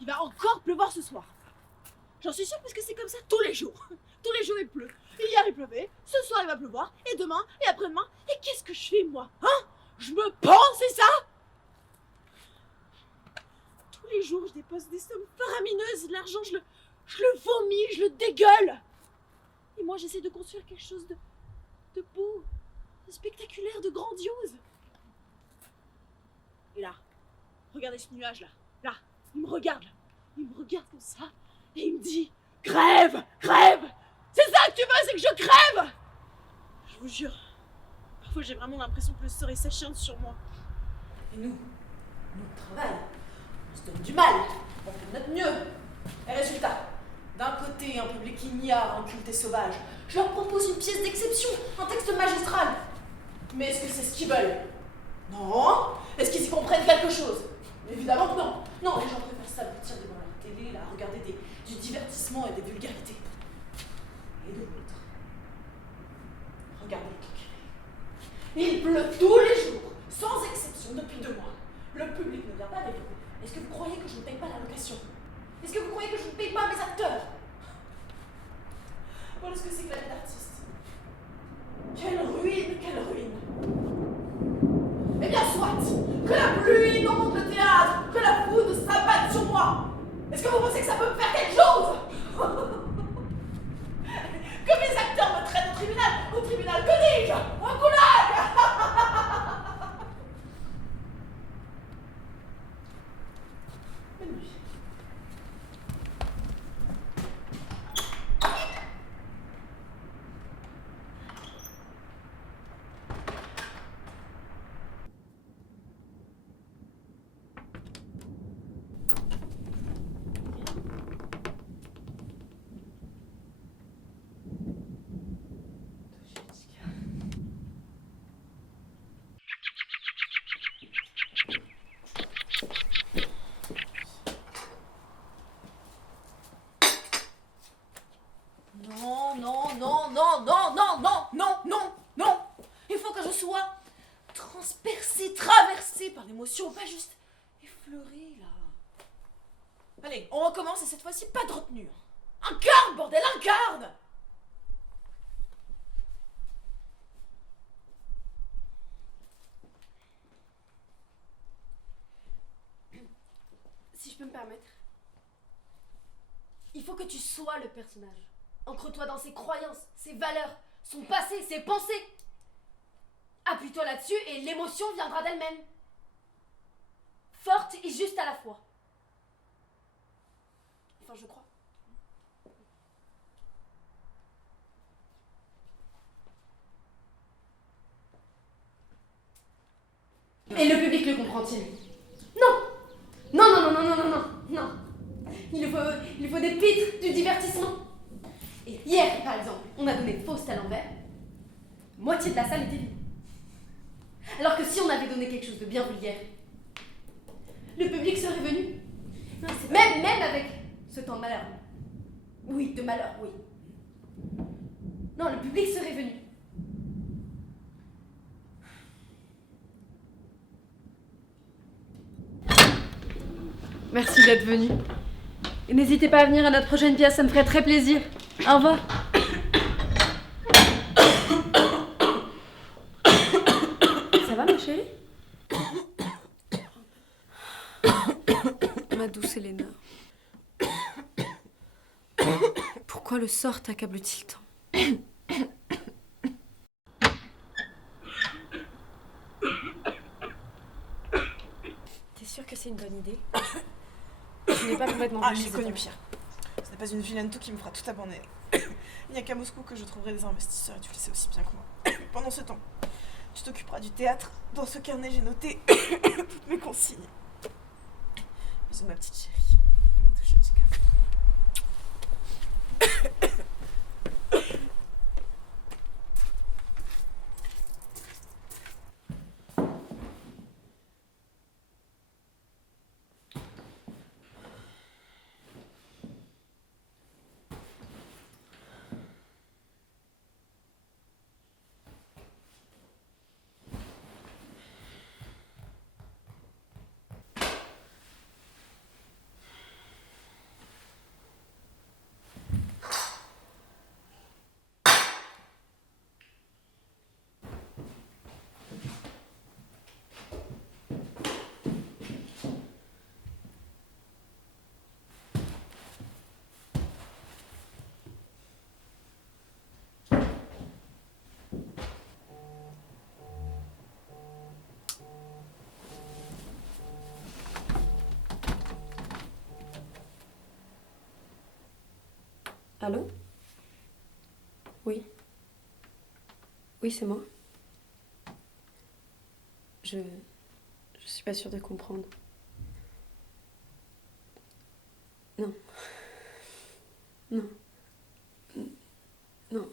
Il va encore pleuvoir ce soir. J'en suis sûre parce que c'est comme ça tous les jours. Tous les jours il pleut. Hier il pleuvait, ce soir il va pleuvoir, et demain, et après-demain. Et qu'est-ce que je fais moi? Hein? Je me pends, c'est ça? Tous les jours je dépose des sommes faramineuses, l'argent je le vomis, je le dégueule. Et moi j'essaie de construire quelque chose de beau, de spectaculaire, de grandiose. Et là, regardez ce nuage là. Là, il me regarde là. Il me regarde comme ça et il me dit crève, crève. C'est ça que tu veux, c'est que je crève. Je vous jure, parfois j'ai vraiment l'impression que le sort est s'acharne sur moi. Et nous on travaille, on se donne du mal, on fait de notre mieux. Et résultat, d'un côté un public ignare, inculte et sauvage, je leur propose une pièce d'exception, un texte magistral. Mais est-ce que c'est ce qu'ils veulent? Non. Est-ce qu'ils y comprennent quelque chose? Évidemment que non. Non, les gens préfèrent s'abrutir devant leur télé, là, regarder du divertissement et des vulgarités. Et de l'autre, regardez le curé. Il pleut tous les jours, sans exception, depuis 2 mois. Le public ne vient pas avec vous. Est-ce que vous croyez que je ne paye pas la location? Est-ce que vous croyez que je ne paye pas mes acteurs? Voilà ce que c'est que la vie d'artiste. Quelle ruine, quelle ruine. Eh bien soit, que la pluie inonde le théâtre, que la foudre s'abatte sur moi. Est-ce que vous pensez que ça peut me faire quelque chose? Que mes acteurs me traitent au tribunal, que dis-je? Un goulag. Bonne nuit. Non. Il faut que je sois transpercée, traversée par l'émotion, pas juste effleurée, là. Allez, on recommence et cette fois-ci, pas de retenue. Incarne, bordel, incarne! Si je peux me permettre, il faut que tu sois le personnage. Ancre-toi dans ses croyances, ses valeurs, son passé, ses pensées. Appuie-toi là-dessus et l'émotion viendra d'elle-même. Forte et juste à la fois. Enfin, je crois. Et le public le comprend-il? Non. Il faut des pitres, du divertissement. Et hier, par exemple, on a donné Faust à l'envers. Moitié de la salle était vide. Alors que si on avait donné quelque chose de bien vulgaire, le public serait venu. Même avec ce temps de malheur. Oui, de malheur, oui. Non, le public serait venu. Merci d'être venu. Et n'hésitez pas à venir à notre prochaine pièce, ça me ferait très plaisir. Au revoir. Ça va, ma chérie? Ma douce Elena. Pourquoi le sort t'accable-t-il tant? T'es sûre que c'est une bonne idée? Je n'ai pas complètement j'ai connu pire. Ce n'est pas une vilaine tout qui me fera tout abandonner. Il n'y a qu'à Moscou que je trouverai des investisseurs et tu le sais aussi bien que moi. Pendant ce temps, tu t'occuperas du théâtre. Dans ce carnet, j'ai noté toutes mes consignes. Bisous ma petite chérie. Ma touche de café. Allô? Oui. Oui, c'est moi. Je suis pas sûre de comprendre. Non. Non. Non.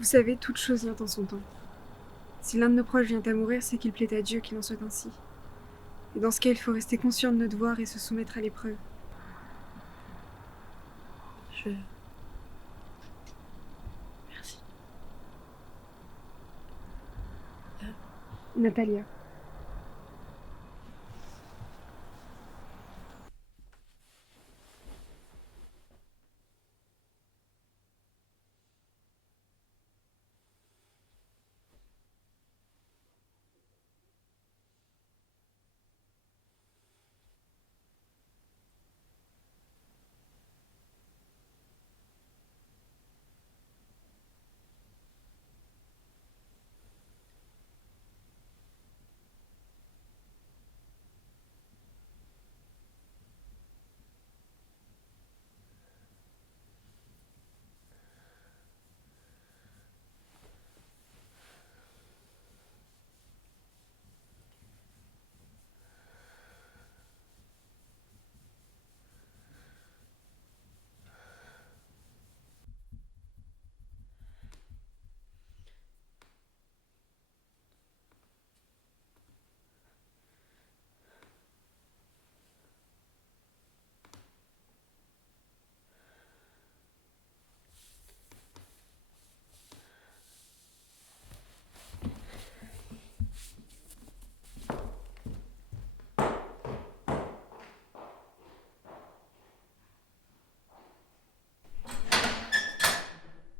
Vous savez, toute chose vient en son temps. Si l'un de nos proches vient à mourir, c'est qu'il plaît à Dieu qu'il en soit ainsi. Et dans ce cas, il faut rester conscient de nos devoirs et se soumettre à l'épreuve. Merci. Natalia.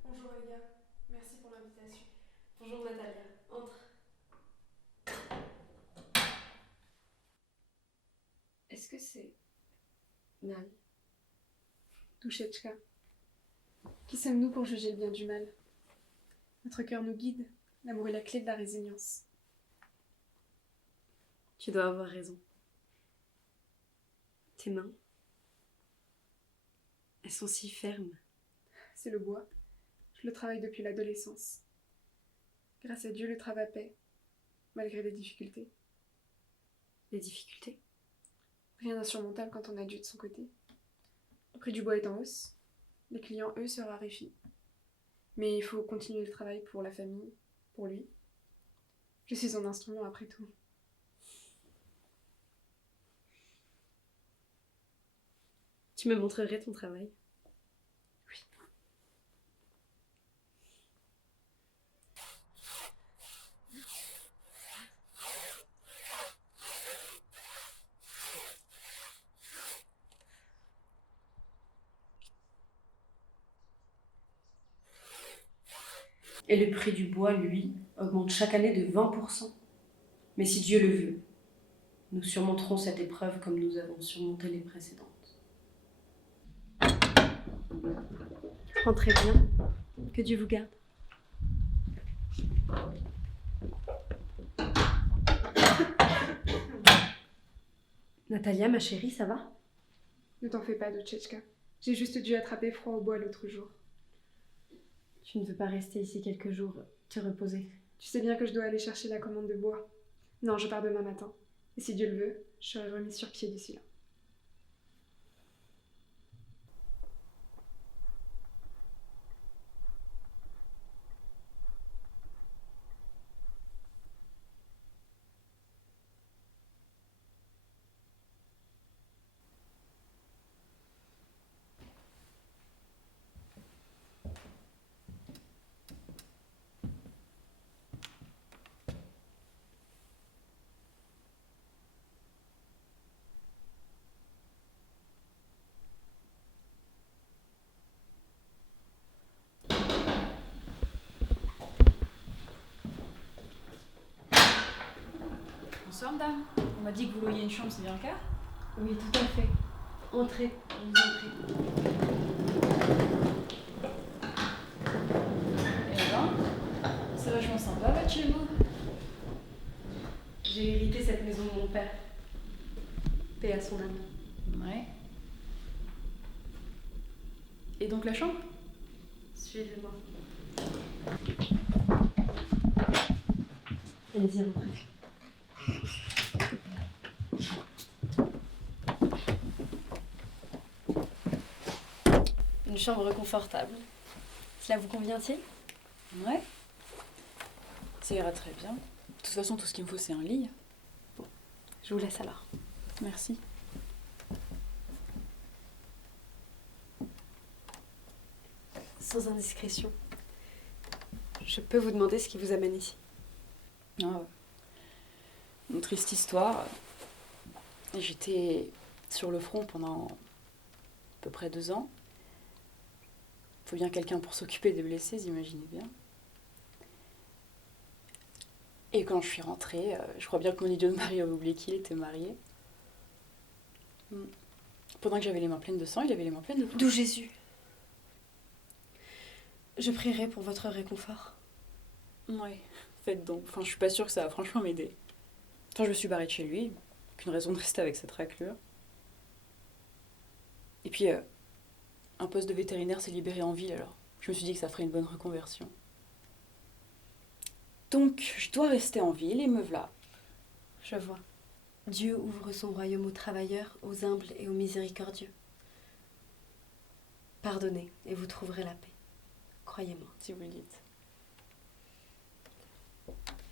Bonjour Olga, merci pour l'invitation. Bonjour Natalia, entre. Est-ce que c'est mal? Douchetchka. Qui sommes-nous pour juger le bien du mal? Notre cœur nous guide, l'amour est la clé de la résilience. Tu dois avoir raison. Tes mains, elles sont si fermes. C'est le bois. Je le travaille depuis l'adolescence. Grâce à Dieu, le travail paie, malgré les difficultés. Les difficultés? Rien d'insurmontable quand on a Dieu de son côté. Le prix du bois est en hausse. Les clients, eux, se raréfient. Mais il faut continuer le travail pour la famille, pour lui. Je suis son instrument après tout. Tu me montrerais ton travail? Et le prix du bois, lui, augmente chaque année de 20%. Mais si Dieu le veut, nous surmonterons cette épreuve comme nous avons surmonté les précédentes. Rentrez bien. Que Dieu vous garde. Natalia, ma chérie, ça va? Ne t'en fais pas, Douchetchka. J'ai juste dû attraper froid au bois l'autre jour. Tu ne veux pas rester ici quelques jours, te reposer? Tu sais bien que je dois aller chercher la commande de bois. Non, je pars demain matin. Et si Dieu le veut, je serai remise sur pied d'ici là. Bonsoir madame. On m'a dit que vous louiez une chambre, c'est bien le cas? Oui, tout à fait. Entrez, je vous en prie. Eh ben, c'est vachement sympa votre chez vous. J'ai hérité cette maison de mon père. Paix à son âme. Ouais. Et donc la chambre? Suivez-moi. Allez-y, entrez. Une chambre confortable. Cela vous convient-il? Ouais. Ça ira très bien. De toute façon, tout ce qu'il me faut, c'est un lit. Je vous laisse alors. Merci. Sans indiscrétion, je peux vous demander ce qui vous amène ici? Ah, une triste histoire. J'étais sur le front pendant à peu près 2 ans. Faut bien quelqu'un pour s'occuper des blessés, vous imaginez bien. Et quand je suis rentrée, je crois bien que mon idiot de mari avait oublié qu'il était marié. Pendant que j'avais les mains pleines de sang, il avait les mains pleines de poux. D'où Jésus. Je prierai pour votre réconfort. Ouais, faites donc. Enfin, je suis pas sûre que ça va franchement m'aider. Enfin, je me suis barrée de chez lui. Aucune raison de rester avec cette raclure. Et puis, un poste de vétérinaire s'est libéré en ville, alors je me suis dit que ça ferait une bonne reconversion. Donc, je dois rester en ville et me voilà. Je vois. Dieu ouvre son royaume aux travailleurs, aux humbles et aux miséricordieux. Pardonnez et vous trouverez la paix. Croyez-moi. Si vous le dites.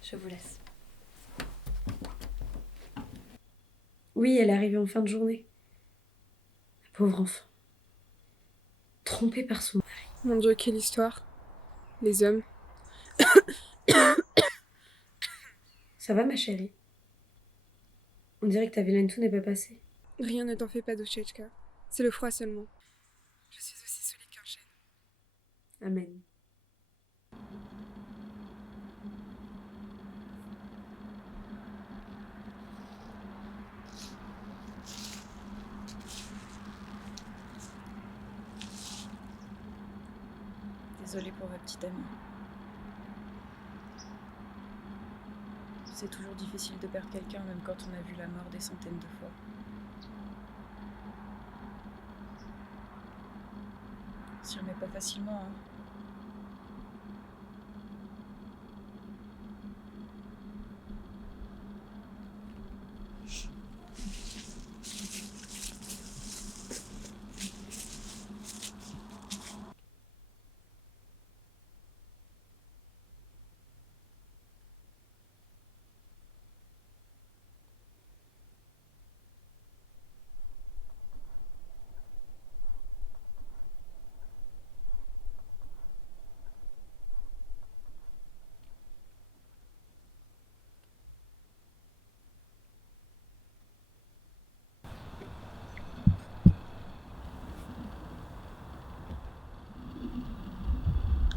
Je vous laisse. Oui, elle est arrivée en fin de journée. La pauvre enfant. Trompée par son mari. Mon Dieu, quelle histoire. Les hommes. Ça va, ma chérie? On dirait que ta vilaine toux n'est pas passée. Rien ne t'en fait pas, Douchechka. C'est le froid seulement. Je suis aussi solide qu'un chêne. Amen. Désolée pour votre petite amie. C'est toujours difficile de perdre quelqu'un, même quand on a vu la mort des centaines de fois. On s'y remet pas facilement, hein.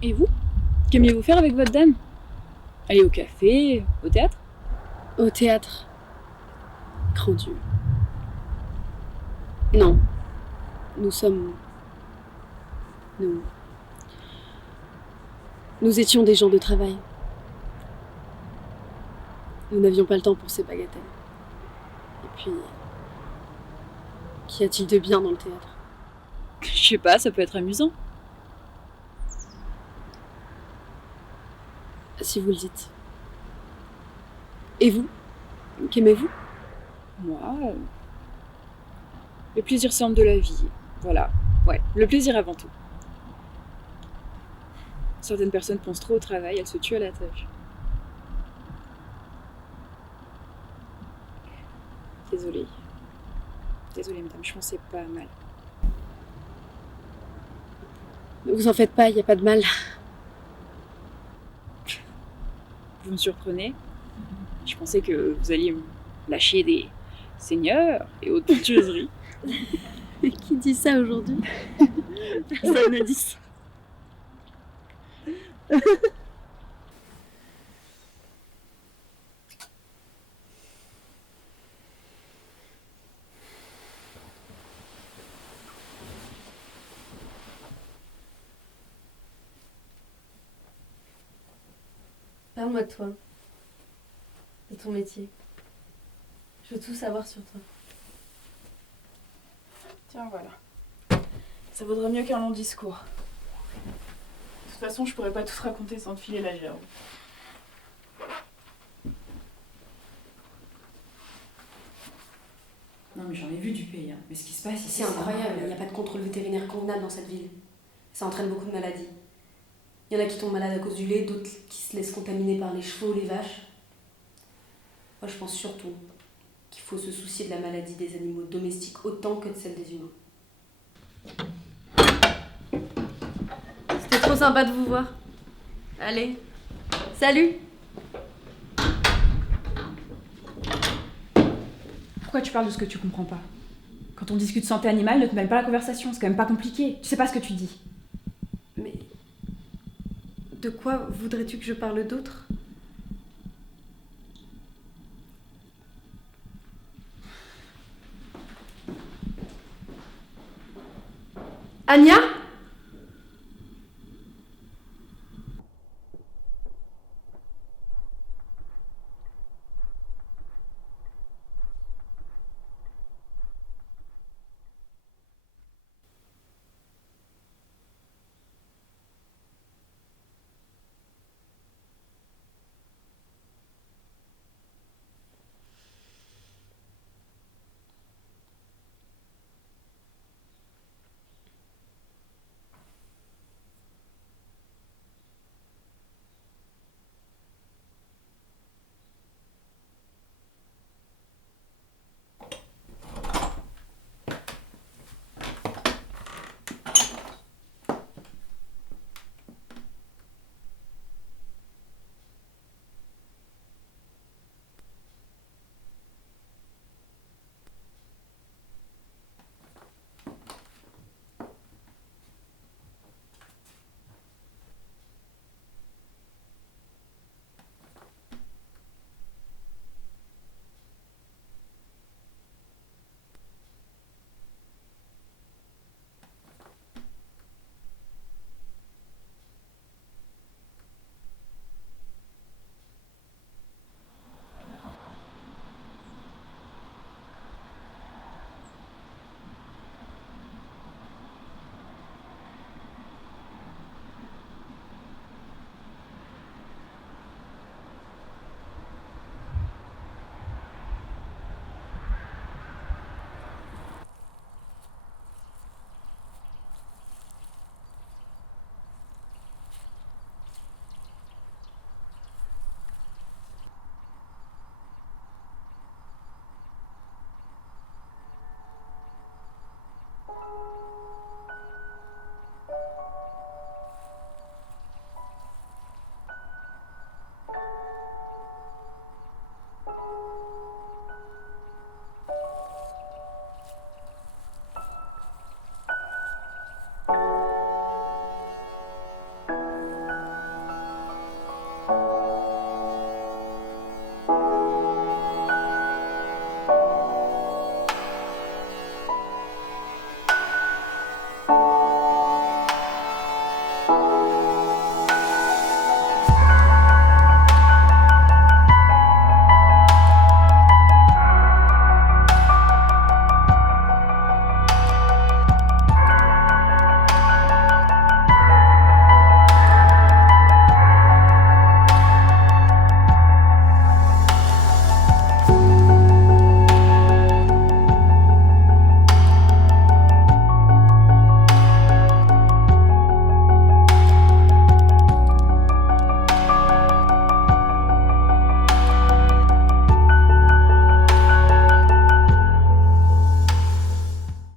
Et vous? Qu'aimiez-vous faire avec votre dame? Aller au café, au théâtre? Au théâtre. Grand Dieu. Non. Nous étions des gens de travail. Nous n'avions pas le temps pour ces bagatelles. Et puis, qu'y a-t-il de bien dans le théâtre? Je sais pas, ça peut être amusant. Si vous le dites. Et vous? Qu'aimez-vous? Moi, le plaisir simple de la vie. Voilà, ouais, le plaisir avant tout. Certaines personnes pensent trop au travail, elles se tuent à la tâche. Désolée. Désolée, madame, je pensais pas mal. Ne vous en faites pas, il n'y a pas de mal. Vous me surprenez. Je pensais que vous alliez me lâcher des seigneurs et autres tueuseries. Qui dit ça aujourd'hui? Ça me dit ça. Parle-moi de toi, de ton métier. Je veux tout savoir sur toi. Tiens, voilà. Ça vaudrait mieux qu'un long discours. De toute façon, je pourrais pas tout te raconter sans te filer la gerbe. Non mais j'en ai vu du pays, hein. Mais ce qui se passe ici, C'est incroyable, il n'y a pas de contrôle vétérinaire convenable dans cette ville. Ça entraîne beaucoup de maladies. Il y en a qui tombent malades à cause du lait, d'autres qui se laissent contaminer par les chevaux, les vaches. Moi je pense surtout qu'il faut se soucier de la maladie des animaux domestiques autant que de celle des humains. C'était trop sympa de vous voir. Allez, salut! Pourquoi tu parles de ce que tu comprends pas? Quand on discute santé animale, ne te mêle pas la conversation, c'est quand même pas compliqué. Tu sais pas ce que tu dis. Mais de quoi voudrais-tu que je parle d'autre? Anya?